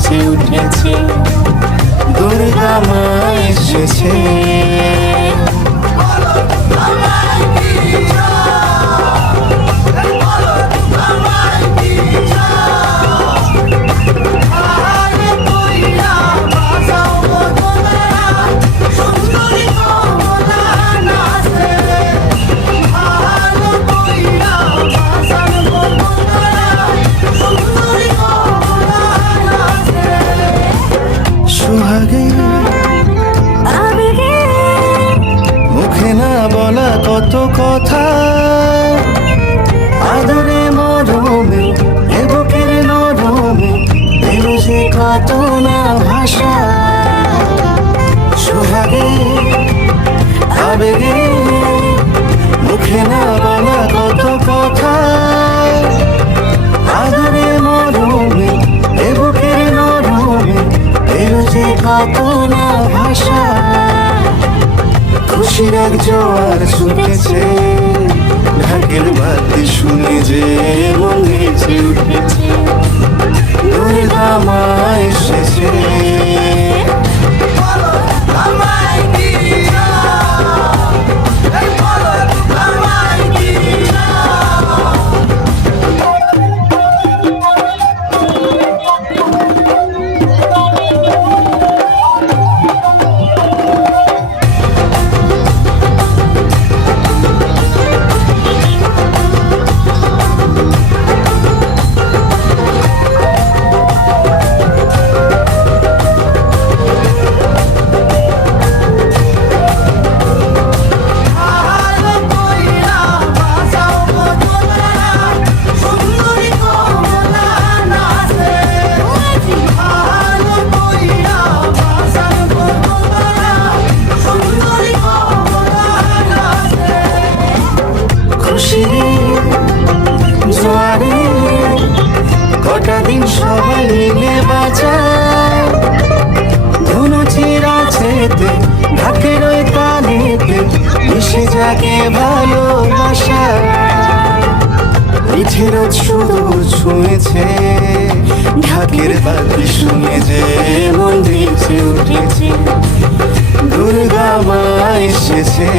নেচে উঠেছে, দুর্গা মা এসেছে। সোহাগে আবেগে মুখে না বলা কত কথা, আদরে মরমে এ বুকের নরমে এলো যে কত না ভাষা। সোহাগে আবেগে মুখে না বলা কত কথা, আদরে মরমে এ বুকের নরমে এলো যে কত না ভাষা। খুশির এক জোয়ার ছুটেছে, ঢাকের বাতি শুনে যে মন নেচে উঠেছে, দুর্গা মা এসেছে। জোয়ারে কটা দিন সবাই মিলে বাজায়, ধুনো চিরাচেতে ঢাকের ওই তালেতে মিশে জাগে ভালোবাসা। পিঠের সুদূর ছুঁয়েছে, ঢাকের বাতি শুনে যে মন নেচে উঠেছে, দুর্গা মা এসেছে।